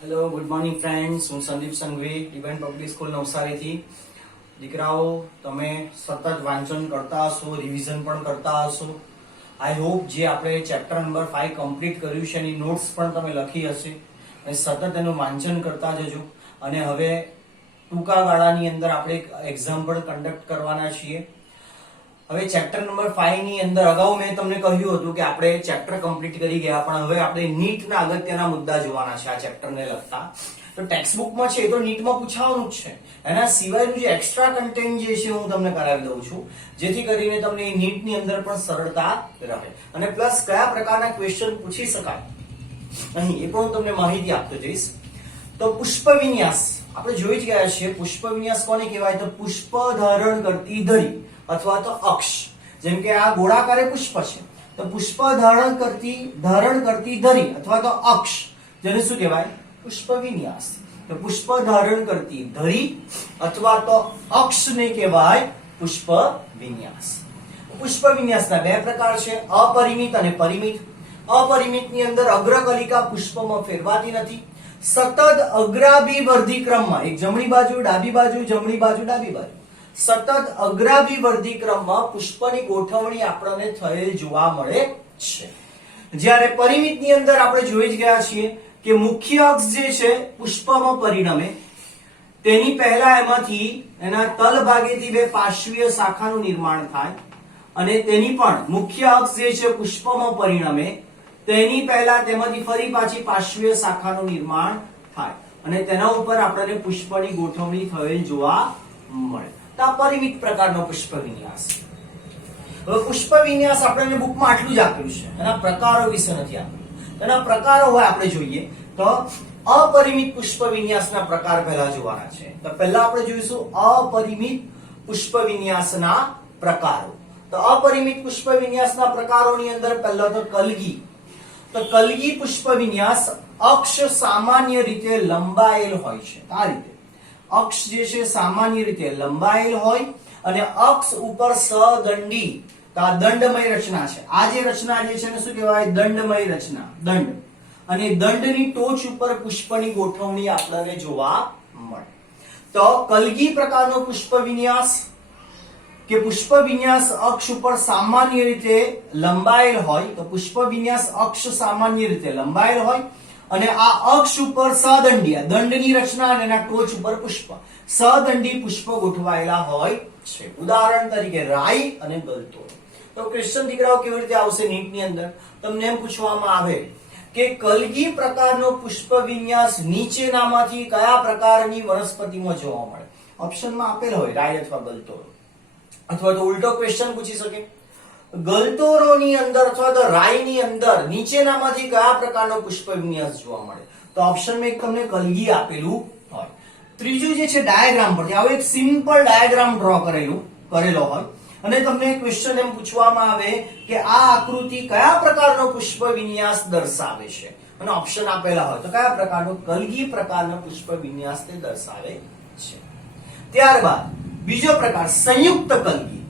Hello, good morning friends. હું Sandeep Sanghvi, divine public school નવસારીથી. દીકરાઓ, તમે સતત વાંચન કરતા હશો, રિવિઝન પણ કરતા હશો. આઈ હોપ જે આપણે ચેપ્ટર નંબર 5 કમ્પ્લીટ કર્યું છે એની નોટ્સ પણ તમે લખી હશે અને સતત એનું વાંચન કરતા જજો. અને હવે ટૂંકા ગાળાની અંદર આપણે એક એક્ઝામ પણ કન્ડક્ટ કરવાના છીએ. હવે ચેપ્ટર નંબર 5 ની અંદર અગાઉ મેં તમને કહ્યું હતું કે આપણે ચેપ્ટર કમ્પ્લીટ કરી ગયા, પણ હવે આપણે નીટના અગત્યના મુદ્દા જોવાના છે આ ચેપ્ટરને લગતા. તો ટેક્સ્ટબુકમાં છે એ તો નીટમાં પૂછાવાનું જ છે, એના સિવાયનું જે એક્સ્ટ્રા કન્ટેન્ટ જે છે હું તમને કરાવી દઉં છું, જેથી કરીને તમને એ નીટની અંદર પણ સરળતા રહે. અને પ્લસ કયા પ્રકારના ક્વેશ્ચન પૂછી શકાય અહીં એ પણ હું તમને માહિતી આપતો જઈશ. તો પુષ્પ વિન્યાસ આપણે જોઈ જ ગયા છીએ. પુષ્પ વિન્યાસ કોને કહેવાય? તો પુષ્પ ધારણ કરતી ધરી અથવા તો અક્ષ. જેમ કે આ ગોળાકારે પુષ્પ છે, તો પુષ્પ ધારણ કરતી ધરી અથવા તો અક્ષ, જેને શું કહેવાય? પુષ્પ વિન્યાસ. તો પુષ્પ ધારણ કરતી ધરી અથવા તો અક્ષને કહેવાય પુષ્પ વિન્યાસ. પુષ્પ વિન્યાસના બે પ્રકાર છે, અપરિમિત અને પરિમિત. અપરિમિતની અંદર અગ્રકલિકા પુષ્પમાં ફેરવાતી નથી, સતત અગ્રાભિવર્ધી ક્રમમાં, એક જમણી બાજુ ડાબી બાજુ જમણી બાજુ ડાબી બાજુ, સતત અગ્રાભિવર્ધી ક્રમમાં પુષ્પની ગોઠવણી આપણને થયેલ જોવા મળે છે. જ્યારે પરિમિતની અંદર આપણે જોઈ જ ગયા છીએ કે મુખ્ય અક્ષ જે છે પુષ્પમાં પરિણમે, તેની પહેલા એમાંથી એના તલ ભાગેથી બે પાર્શ્વીય શાખાનું નિર્માણ થાય અને તેની પણ મુખ્ય અક્ષ જે છે પુષ્પમાં પરિણમે, તેની પહેલા તેમાંથી ફરી પાછી પાર્શ્વીય શાખાનું નિર્માણ થાય અને તેના ઉપર આપણને પુષ્પની ગોઠવણી થયેલ જોવા મળે. પરિમિત પ્રકારનો પુષ્પ વિન્યાસ. હવે પુષ્પ વિન્યાસ આપણને બુકમાં આટલું જ આપેલું છે, એના પ્રકારો વિશે નથી આપેલું. એના પ્રકારો હોય આપણે જોઈએ તો અપરિમિત પુષ્પ વિન્યાસના પ્રકાર પહેલા જોવાના છે. તો પહેલા આપણે જોઈશું અપરિમિત પુષ્પ વિન્યાસના પ્રકારો. તો અપરિમિત પુષ્પ વિન્યાસના પ્રકારોની અંદર પહેલા તો કલગી. તો કલગી પુષ્પ વિન્યાસ અક્ષ સામાન્ય રીતે લંબાયેલ હોય છે. આ રીતે અક્ષ જે છે સામાન્ય રીતે લંબાયેલ હોય અને અક્ષ ઉપર સદંડી, તો આ દંડમય રચના છે. આ જે રચના જે છે એને શું કહેવાય? દંડમય રચના, દંડ. અને દંડની ટોચ ઉપર પુષ્પની ગોઠવણી આપણને જોવા મળે. તો કલગી પ્રકારનો પુષ્પ વિન્યાસ કે પુષ્પ વિન્યાસ અક્ષ ઉપર સામાન્ય રીતે લંબાયેલ હોય, તો પુષ્પ વિન્યાસ અક્ષ સામાન્ય રીતે લંબાયેલ હોય અને આ અક્ષ ઉપર સદંડી, દંડની રચના અને એના ટોચ ઉપર પુષ્પ, સદંડી પુષ્પ ગોઠવાયેલા હોય છે. ઉદાહરણ તરીકે રાઈ અને ગલતોડ. તો ક્વેશ્ચન દીકરાઓ કેવી રીતે આવશે નીટની અંદર? તમને એમ પૂછવામાં આવે કે કલગી પ્રકારનો પુષ્પ વિન્યાસ નીચેનામાંથી કયા પ્રકારની વનસ્પતિમાં જોવા મળે? ઓપ્શનમાં આપેલ હોય રાઈ અથવા ગલતોડ. અથવા તો ઉલટો ક્વેશ્ચન પૂછી શકે, ગલતોરોની અંદર અથવા તો રાઈની અંદર નીચેનામાંથી કયા પ્રકારનો પુષ્પ વિન્યાસ જોવા મળે? તો ઓપ્શનમાં એક તમને કલગી આપેલું હોય. ત્રીજું જે છે ડાયાગ્રામ પરથી, આવો એક સિમ્પલ ડાયાગ્રામ ડ્રો કરેલો હોય અને તમને ક્વેશ્ચન એમ પૂછવામાં આવે કે આ આકૃતિ કયા પ્રકારનો પુષ્પ વિન્યાસ દર્શાવે છે અને ઓપ્શન આપેલા હોય, તો કયા પ્રકારનો? કલગી પ્રકારનો પુષ્પ વિન્યાસ તે દર્શાવે છે. ત્યારબાદ બીજો પ્રકાર સંયુક્ત કલગી.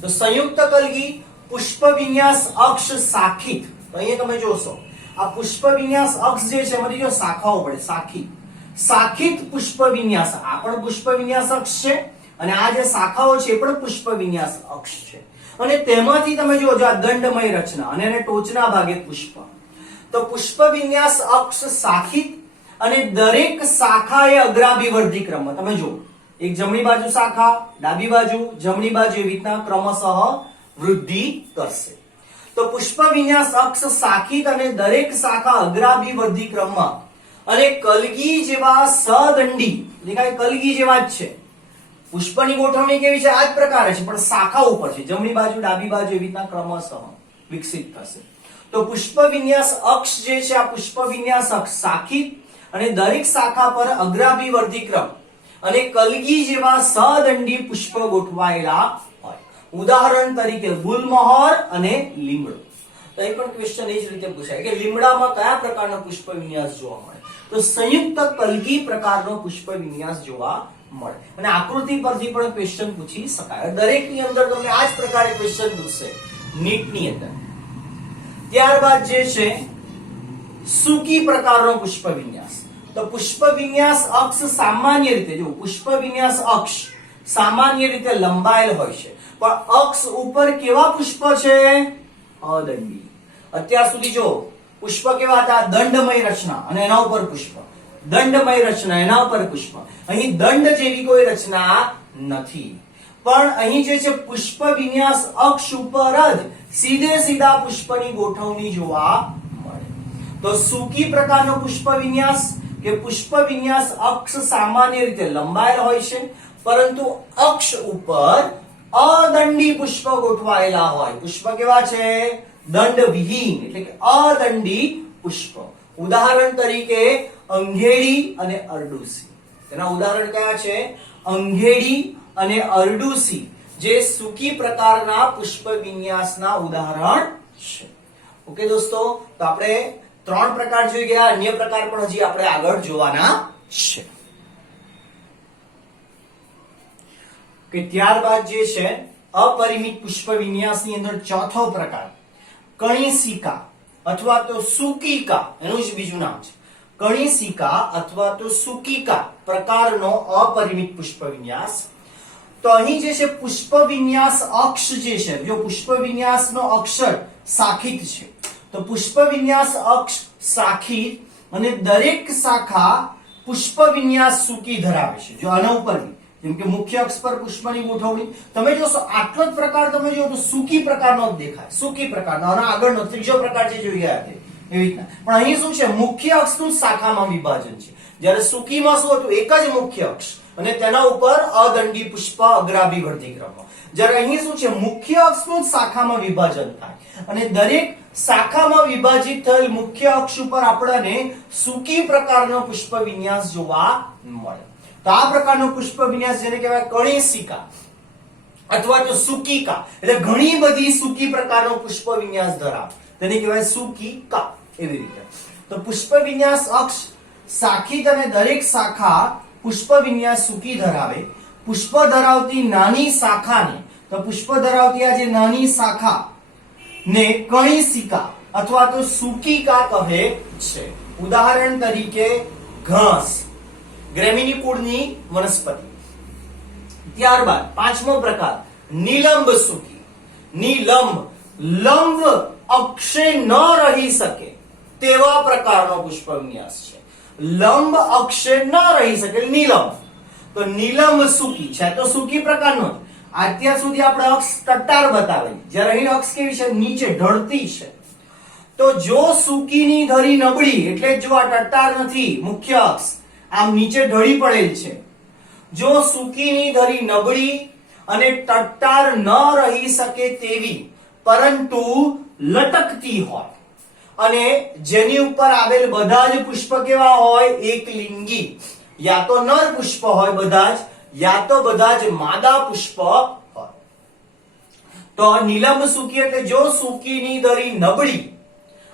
તો સંયુક્ત કલગી પુષ્પ વિન્યાસ અક્ષ શાખિત. તો અહીંયા તમે જોશો આ પુષ્પ વિન્યાસ અક્ષ જે છે એમાંથી જો શાખાઓ પડે, શાખિત પુષ્પ વિન્યાસ. આ પણ પુષ્પ વિન્યાસ અક્ષ છે અને આ જે શાખાઓ છે એ પણ પુષ્પ વિન્યાસ અક્ષ છે. અને તેમાંથી તમે જોજો આ દંડમય રચના અને એને ટોચના ભાગે પુષ્પ. તો પુષ્પ વિન્યાસ અક્ષ શાખિત અને દરેક શાખા એ અગ્રાભિવર્ધી ક્રમમાં. તમે જુઓ, એક જમણી બાજુ શાખા, ડાબી બાજુ જમણી બાજુ, એવી રીતના ક્રમશઃ વૃદ્ધિ કરશે. તો પુષ્પ વિન્યાસ અક્ષ શાખિત અને દરેક શાખા અગ્રાભિવર્ધી ક્રમમાં અને કલગી જેવા સદંડી, કલગી જેવા જ છે. પુષ્પની ગોઠવણી કેવી છે? આ જ પ્રકારે છે, પણ શાખા ઉપર છે, જમણી બાજુ ડાબી બાજુ, એવી રીતના ક્રમશઃ વિકસિત થશે. તો પુષ્પ વિન્યાસ અક્ષ જે છે આ પુષ્પ વિન્યાસ અક્ષ શાખિત અને દરેક શાખા પર અગ્રાભિવર્ધી ક્રમ અને કલગી જેવા સદંડી પુષ્પ ગોઠવાયેલા હોય. ઉદાહરણ તરીકે ગુલમહોર અને લીમડો. તો એ પણ ક્વેશ્ચન એ જ રીતે પૂછાય કે લીમડામાં કયા પ્રકારનો પુષ્પ વિન્યાસ જોવા મળે? તો સંયુક્ત કલગી પ્રકારનો પુષ્પ વિન્યાસ જોવા મળે. અને આકૃતિ પરથી પણ ક્વેશ્ચન પૂછી શકાય. દરેકની અંદર તમને આ જ પ્રકારે ક્વેશ્ચન પૂછશે નીટની અંદર. ત્યારબાદ જે છે સૂકી પ્રકારનો પુષ્પ વિન્યાસ. તો પુષ્પ વિન્યાસ અક્ષ સામાન્ય રીતે જો પુષ્પ વિન્યાસ અક્ષ સામાન્ય રીતે લંબાયેલ હોય છે, પણ અક્ષ ઉપર કેવા પુષ્પ છે? અદંડી. અત્યાર સુધી જો પુષ્પ કેવા હતા? દંડમય રચના અને એના ઉપર પુષ્પ, દંડમય રચના એના ઉપર પુષ્પ. અહીં દંડ જેવી કોઈ રચના નથી, પણ અહીં જે છે પુષ્પ વિન્યાસ અક્ષ ઉપર જ સીધે સીધા પુષ્પની ગોઠવણી જોવા મળે. તો સૂકી પ્રકારનો પુષ્પ વિન્યાસ કે પુષ્પ વિન્યાસ અક્ષ સામાન્ય રીતે લંબાયેલ હોય છે, પરંતુ અક્ષ ઉપર અદંડી પુષ્પ ગોઠવાયેલા હોય. પુષ્પ કેવા છે? દંડ વિહીન એટલે કે અદંડી પુષ્પ. ઉદાહરણ તરીકે અંઘેડી અને અરડુસી. તેના ઉદાહરણ કયા છે? અંઘેડી અને અરડુસી જે સૂકી પ્રકારના પુષ્પ વિન્યાસના ઉદાહરણ છે. ઓકે દોસ્તો, તો આપણે 3 પ્રકાર જોઈ ગયા. અન્ય પ્રકાર પણ હજી આપણે આગળ જોવાના છે. કે ત્યારબાદ જે છે અપરિમિત પુષ્પ વિન્યાસની અંદર ચોથો પ્રકાર કણિસિકા અથવા તો સુકિકા, એનું જ બીજું નામ છે. કણિસિકા અથવા તો સુકિકા પ્રકારનો અપરિમિત પુષ્પ વિન્યાસ. તો અહીં જે છે પુષ્પ વિન્યાસ અક્ષ જે છે, જો પુષ્પ વિન્યાસનો અક્ષર શાખિત છે, તો પુષ્પ વિન્યાસ અક્ષ શાખિત અને દરેક શાખા પુષ્પ વિન્યાસ સૂકી ધરાવે છે. જો આના ઉપર જેમ કે મુખ્ય અક્ષ પર પુષ્પની ગોઠવણી તમે જોશો, આટલો જ પ્રકાર તમે જો તો સૂકી પ્રકારનો જ દેખાય, સૂકી પ્રકારનો. અને આગળનો ત્રીજો પ્રકાર જે જોઈ ગયા તે એવી રીતના. પણ અહીં શું છે? મુખ્ય અક્ષનું શાખામાં વિભાજન છે. જ્યારે સૂકીમાં શું હતું? એક જ મુખ્ય અક્ષ અને તેના ઉપર અદંડી પુષ્પ અગ્રાભિવર્તી ક્રમમાં. જ્યારે અહીં શું છે? મુખ્ય અક્ષનું શાખામાં વિભાજન થાય અને દરેક શાખામાં વિભાજિત થયેલ મુખ્ય અક્ષ ઉપર આપણને સૂકી પ્રકારનો પુષ્પ વિન્યાસ જોવા મળે. તો આ પ્રકારનો પુષ્પ વિન્યાસ જેને કહેવાય કણિસિકા અથવા તો સુકિકા, એટલે ઘણી બધી સૂકી પ્રકારનો પુષ્પ વિન્યાસ ધરાવે, તેને કહેવાય સુકિકા. એવી રીતે તો પુષ્પ વિન્યાસ અક્ષ શાખિત અને દરેક શાખા પુષ્પ વિન્યાસ સૂકી ધરાવે. પુષ્પ ધરાવતી નાની શાખાને, તો પુષ્પ ધરાવતી આ જે નાની શાખા ને કણિસિકા અથવા તો સુકિકા કહે છે. ઉદાહરણ તરીકે ઘાસ, ગ્રેમિની કુળની વનસ્પતિ. ત્યારબાદ પાંચમો પ્રકાર નિલંબ સૂકી. નિલંબ, લંબ અક્ષે ન રહી શકે તેવા પ્રકારનો પુષ્પ વિન્યાસ છે. લંબ અક્ષે ન રહી શકે નિલંબ. તો નિલંબ સૂકી છે, તો સૂકી પ્રકારનો. અત્યાર સુધી આપણે અક્ષ તટ્ટાર બતાવેલી, જ્યારે અહીં અક્ષ કેવી છે? નીચે ઢળતી છે. તો જો સૂકીની ધરી નબળી, એટલે જો આ તટ્ટાર નથી, મુખ્ય અક્ષ આમ નીચે ઢળી પડેલ છે. જો સૂકીની ધરી નબળી અને તટ્ટાર ન રહી શકે તેવી પરંતુ લટકતી હોય અને જેની ઉપર આવેલ બધા જ પુષ્પ કેવા હોય? એકલિંગી. યા તો નર પુષ્પ હોય બધા જ, યા તો બધા જ માદા પુષ્પ હોય. તો નિલંબ સૂકી એટલે જો સૂકીની ધરી નબળી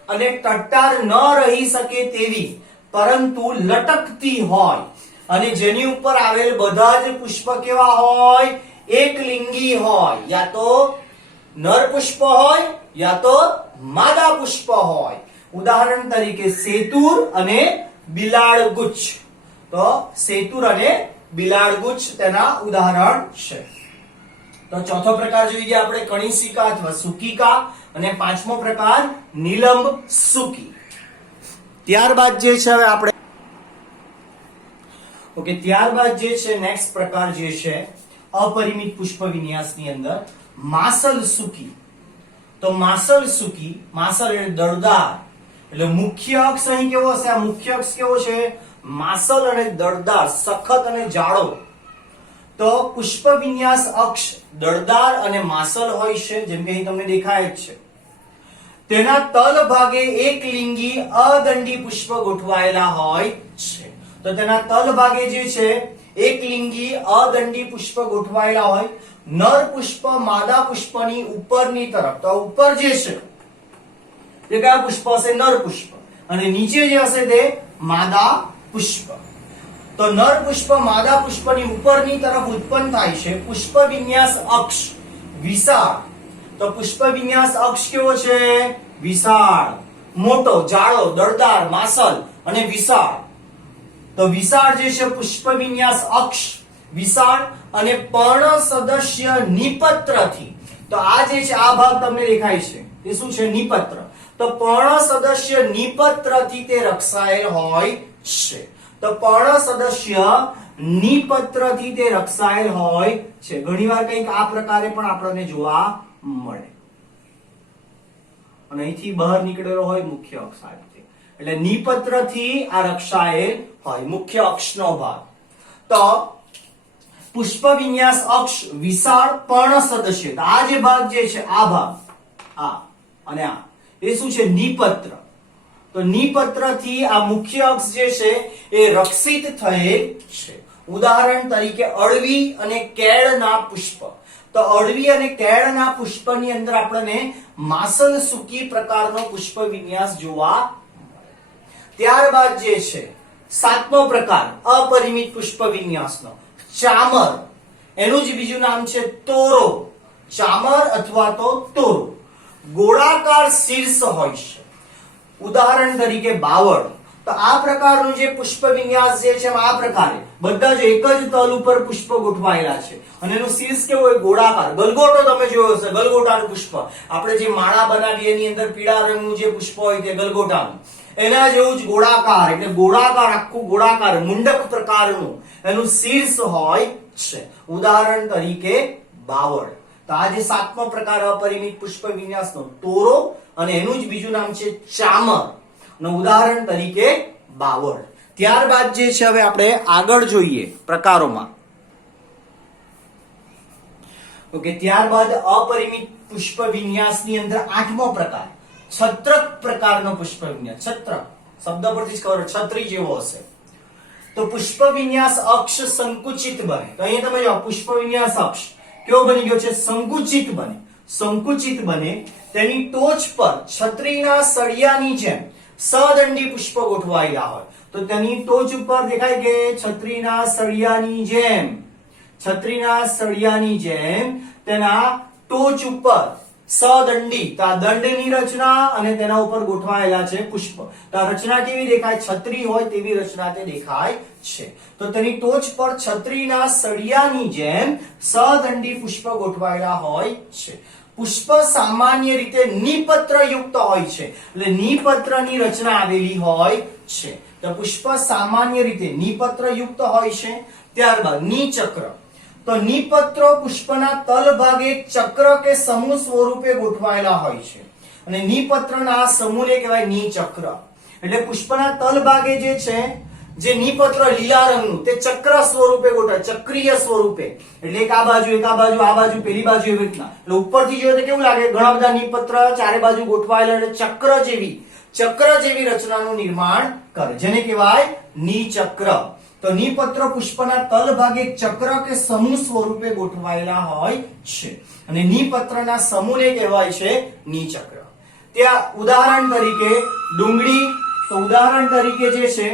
અને તટ્ટાર ન રહી શકે તેવી પરંતુ લટકતી હોય અને જેની ઉપર આવેલ બધા જ પુષ્પ કેવા હોય? એકલિંગી હોય. યા તો નર પુષ્પ હોય યા તો માદા પુષ્પ હોય. ઉદાહરણ તરીકે સેતુર અને બિલાડ ગુચ્છ. તો સેતુર અને બિલાડ ગુચ્છ તેના ઉદાહરણ છે. તો ચોથો પ્રકાર જોઈ ગયા આપણે કણિસિકા અથવા સુકિકા, અને પાંચમો પ્રકાર નિલંબ સૂકી. ત્યારબાદ જે છે હવે આપણે ઓકે ત્યારબાદ જે છે નેક્સ્ટ પ્રકાર જે છે અપરિમિત પુષ્પ વિન્યાસની અંદર માસલ સૂકી. તો માસલ સૂકી, માસલ એટલે દળદાર, એટલે મુખ્ય અક્ષ અહીં કેવો હશે? આ મુખ્ય અક્ષ કેવો છે? માસલ અને દળદાર, સખત અને જાડો. તો પુષ્પ વિન્યાસ અક્ષ દળદાર અને માસલ હોય છે, જેમ કે અહીં તમને દેખાય જ છે. તેના તલ ભાગે એકલિંગી અદંડી પુષ્પ ગોઠવાયેલા હોય છે. તો તેના તલ ભાગે જે છે એકલિંગી અદંડી પુષ્પ ગોઠવાયેલા હોય. નર પુષ્પ માદા પુષ્પની ઉપરની તરફ, તો ઉપર જે છે તે કયા પુષ્પ હશે? નર પુષ્પ. અને નીચે જે હશે તે માદા પુષ્પ. તો નર પુષ્પ માદા પુષ્પની ઉપરની તરફ ઉત્પન્ન થાય છે પુષ્પ વિન્યાસ અક્ષ વિશાળ. તો પુષ્પ વિન્યાસ અક્ષ કેવો છે? વિશાળ, મોટો, જાડો, દળદાર, માસલ અને વિશાળ. તો વિશાળ જે છે પુષ્પ વિન્યાસ અક્ષ વિશાળ અને પર્ણ સદસ્ય નિપત્રથી, તો આ જે છે આ ભાગ તમને દેખાય છે એ શું છે? નિપત્ર. તો પર્ણ સદસ્ય નિપત્રથી તે રક્ષાયેલ હોય છે. તો પર્ણ સદસ્ય નિપત્રથી તે રક્ષાયેલ હોય છે. ઘણીવાર કંઈક આ પ્રકારે પણ આપણને જોવા મળે અને અહીંથી બહાર નીકળેલો હોય મુખ્ય અક્ષ આ રીતે, એટલે નિપત્રથી આ રક્ષાયેલ હોય મુખ્ય અક્ષનો ભાગ. તો પુષ્પ વિન્યાસ અક્ષ વિશાળ પર્ણ સદસ્ય, આ જે ભાગ જે છે આ ભાગ આ અને આ એ શું છે? નિપત્ર. તો નિપત્રથી આ મુખ્ય અક્ષ જે છે એ રક્ષિત થયેલ છે. ઉદાહરણ તરીકે અળવી અને કેળના પુષ્પ. તો અળવી અને કેળના પુષ્પની અંદર આપણને માસલ સુકી પ્રકારનો પુષ્પ વિન્યાસ જોવા મળે. ત્યારબાદ જે છે સાતમો પ્રકાર અપરિમિત પુષ્પ વિન્યાસનો ચામર, એનું જ બીજું નામ છે તોરો. ચામર અથવા તો તોરો ગોળાકાર શીર્ષ હોય છે. ઉદાહરણ તરીકે બાવળ. તો આ પ્રકારનું જે પુષ્પ વિન્યાસ જે છે આ પ્રકારે બધા જ એક જ તલ ઉપર પુષ્પ ગોઠવાયેલા છે અને એનું શીર્ષ કેવું હોય? ગોળાકાર. ગલગોટો તમે જોયો હશે, ગલગોટાનું પુષ્પ. આપણે જે માળા બનાવીએ એની અંદર પીળા રંગનું જે પુષ્પ હોય તે ગલગોટાનું, એના જેવું જ ગોળાકાર, એટલે ગોળાકાર આખું ગોળાકાર મુંડક પ્રકારનું એનું શીર્ષ હોય છે. ઉદાહરણ તરીકે બાવળ. તો આ જે સાતમો પ્રકાર અપરિમિત પુષ્પ વિન્યાસનો તોરો અને એનું જ બીજું નામ છે ચામર, ઉદાહરણ તરીકે બાવળ. ત્યારબાદ જે છે હવે આપણે આગળ જોઈએ પ્રકારોમાં. ઓકે, ત્યારબાદ અપરિમિત પુષ્પ વિન્યાસની અંદર આઠમો પ્રકાર છત્રક પ્રકારનો પુષ્પ વિન્યાસ. છત્રક શબ્દ પરથી જ ખબર છત્રી જેવો હશે. તો પુષ્પ વિન્યાસ અક્ષ સંકુચિત બને. તો અહીંયા તમે જો પુષ્પ વિન્યાસ અક્ષ કેવો બની ગયો છે? સંકુચિત બને. સંકુચિત બને તેની ટોચ પર છત્રીના સળિયાની જેમ સદંડી પુષ્પ ગોઠવાયેલા હોય. તો તેની ટોચ ઉપર દેખાય કે છત્રીના સળિયાની જેમ, છત્રીના સળિયાની જેમ તેના ટોચ ઉપર સદંડી, તો આ દંડની રચના અને તેના ઉપર ગોઠવાયેલા છે પુષ્પ. તો આ રચના કેવી દેખાય? છત્રી હોય તેવી રચના તે દેખાય છે. તો તેની ટોચ પર છત્રીના સળિયાની જેમ સદંડી પુષ્પ ગોઠવાયેલા હોય છે. પુષ્પ સામાન્ય રીતે નિપત્ર યુક્ત હોય છે, એટલે નિપત્રની રચના આવેલી હોય છે. તો પુષ્પ સામાન્ય રીતે નિપત્ર યુક્ત હોય છે. ત્યારબાદ નિચક્ર. તો નિપત્રો પુષ્પના તલ ભાગે ચક્ર કે સમૂહ સ્વરૂપે ગોઠવાયેલા હોય છે અને નિપત્રના સમૂહને કહેવાય નિચક્ર. એટલે પુષ્પના તલ ભાગે જે છે જે નિપત્ર લીલા રંગનું તે ચક્ર સ્વરૂપે ગોઠવાય, ચક્રીય સ્વરૂપે. એટલે એક આ બાજુ એક આ બાજુ આ બાજુ પેલી બાજુ એવી રીતના. એટલે ઉપરથી જોઈએ તો કેવું લાગે? ઘણા બધા નિપત્ર ચારે બાજુ ગોઠવાયેલા, એટલે ચક્ર જેવી રચનાનું નિર્માણ કરે, જેને કહેવાય નિચક્ર. તો નિપત્ર પુષ્પના તલ ભાગે ચક્ર કે સમૂહ સ્વરૂપે ગોઠવાયેલા હોય છે અને નિપત્રના સમૂહને કહેવાય છે નિચક્ર. ત્યાં ઉદાહરણ તરીકે ડુંગળી. તો ઉદાહરણ તરીકે જે છે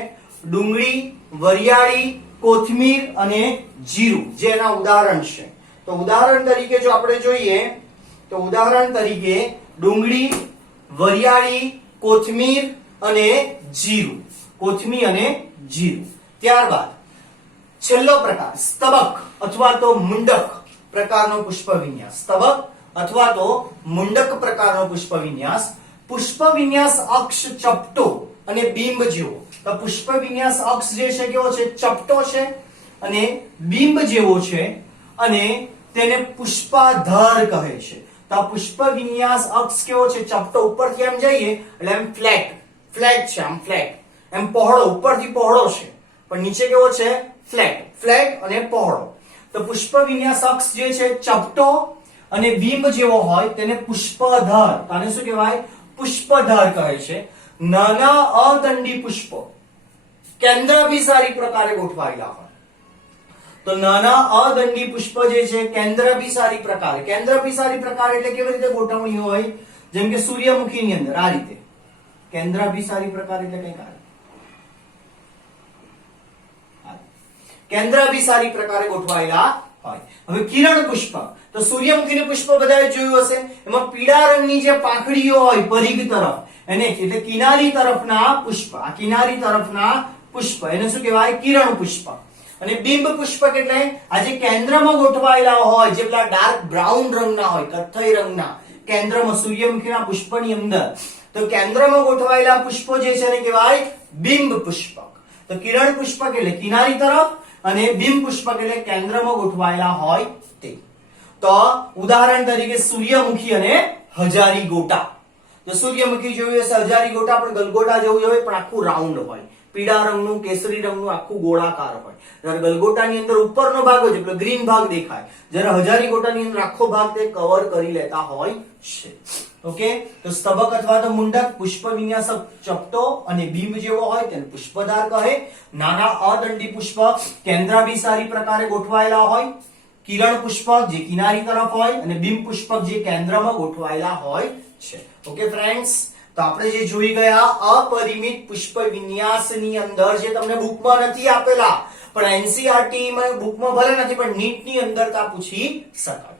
ડુંગળી, વરિયાળી, કોથમીર અને જીરું જે એના ઉદાહરણ છે. તો ઉદાહરણ તરીકે જો આપણે જોઈએ તો ઉદાહરણ તરીકે ડુંગળી, વરિયાળી, કોથમીર અને જીરું. કોથમીર અને જીરું. ત્યારબાદ છેલ્લો પ્રકાર સ્તબક અથવા તો મુંડક પ્રકારનો પુષ્પ વિન્યાસ. સ્તબક અથવા તો મુંડક પ્રકારનો પુષ્પ વિન્યાસ. પુષ્પ વિન્યાસ અક્ષ ચપટો અને બિંબ જેવો. તો પુષ્પ વિન્યાસ અક્ષ જે છે કેવો છે? ચપટો છે અને બિંબ જેવો છે અને તેને પુષ્પાધર કહે છે. તો આ પુષ્પ વિન્યાસ અક્ષ કેવો છે? ચપટો. ઉપરથી એમ જઈએ એટલે એમ ફ્લેટ છે, આમ ફ્લેટ, એમ પહોળો, ઉપરથી પહોળો છે પણ નીચે કેવો છે? ફ્લેટ અને પહોળો. તો પુષ્પ વિન્યાસ અક્ષ જે છે ચપટો અને બિંબ જેવો હોય તેને પુષ્પધર, આને શું કહેવાય? પુષ્પધર કહે છે. નાના અદંડી પુષ્પો કેન્દ્રાભિસારી પ્રકારે ગોઠવાયેલા હોય. તો નાના અદંડી પુષ્પ જે છે કેન્દ્રાભિસારી પ્રકારે. કેન્દ્રાભિસારી પ્રકાર એટલે કેવી રીતે ગોઠવણી હોય? જેમ કે સૂર્યમુખીની અંદર આ રીતે. કેન્દ્રાભિસારી પ્રકાર એટલે કઈ કારણ? કેન્દ્રાભિસારી પ્રકારે ગોઠવાયેલા હોય. હવે કિરણ પુષ્પ. તો સૂર્યમુખીનું પુષ્પ બધાએ જોયું હશે, એમાં પીળા રંગની જે પાંખડીઓ હોય પરિઘ તરફ એને એટલે કિનારી તરફના પુષ્પ. આ કિનારી તરફના પુષ્પ, એને શું કહેવાય? કિરણ પુષ્પક. અને બિંબ પુષ્પક એટલે આ જે કેન્દ્રમાં ગોઠવાયેલા હોય, જે પેલા ડાર્ક બ્રાઉન રંગના હોય, કથ્થઈ રંગના કેન્દ્રમાં સૂર્યમુખીના પુષ્પની અંદર, તો કેન્દ્રમાં ગોઠવાયેલા પુષ્પો જે છે એને કહેવાય બિંબ પુષ્પક. તો કિરણ પુષ્પક એટલે કિનારી તરફ અને બિંબ પુષ્પક એટલે કેન્દ્રમાં ગોઠવાયેલા હોય તે. તો ઉદાહરણ તરીકે સૂર્યમુખી અને હજારી ગોટા. તો સૂર્યમુખી જોયું હશે, હજારી ગોટા પણ ગલગોટા જેવું હોય પણ આખું રાઉન્ડ હોય, પીળા રંગનું કેસરી રંગનું આખું ગોળાકાર હોય. જ્યારે ગલગોટાની અંદર ઉપરનો ભાગ હોય છે પેલો ગ્રીન ભાગ દેખાય, જ્યારે હજારી ગોટાની અંદર આખો ભાગ તે કવર કરી લેતા હોય છે. ઓકે, તો સ્તબક અથવા તો મુંડક પુષ્પ વિન્યાસક ચપટો અને બિંબ જેવો હોય તેને પુષ્પધાર કહે. નાના અદંડી પુષ્પ કેન્દ્રાભિસારી પ્રકારે ગોઠવાયેલા હોય. કિરણ પુષ્પક જે કિનારી તરફ હોય અને બિંબ પુષ્પક જે કેન્દ્રમાં ગોઠવાયેલા હોય છે. ઓકે ફ્રેન્ડ્સ, તો આપણે જે જોઈ ગયા અપરિમિત પુષ્પ વિન્યાસની અંદર, જે તમને બુકમાં નથી આપેલા પણ એનસીઈઆરટી માં બુકમાં ભલે નથી પણ નીટની અંદર તા પૂછી શકાય.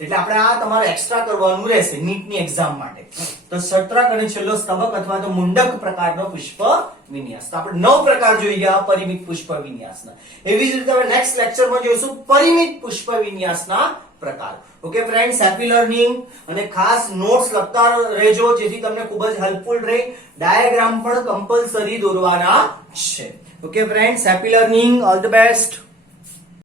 એટલે આપણે આ તમારે એક્સ્ટ્રા કરવાનું રહેશે નીટની એક્ઝામ માટે. તો સત્રક અને છેલ્લો સ્તબક અથવા તો મુંડક પ્રકારનો પુષ્પ વિન્યાસ. તો આપણે 9 પ્રકાર જોઈ ગયા પરિમિત પુષ્પ વિન્યાસના. એવી જ રીતે આપણે નેક્સ્ટ લેક્ચરમાં જોઈશું પરિમિત પુષ્પ વિન્યાસના પ્રકાર. Okay friends, happy learning. અને ખાસ નોટ્સ લખતા રહેજો જેથી તમને ખૂબ જ હેલ્પફુલ રહે. ડાયાગ્રામ પણ કમ્પલસરી દોરવાના છે. Okay friends, happy learning, all the best.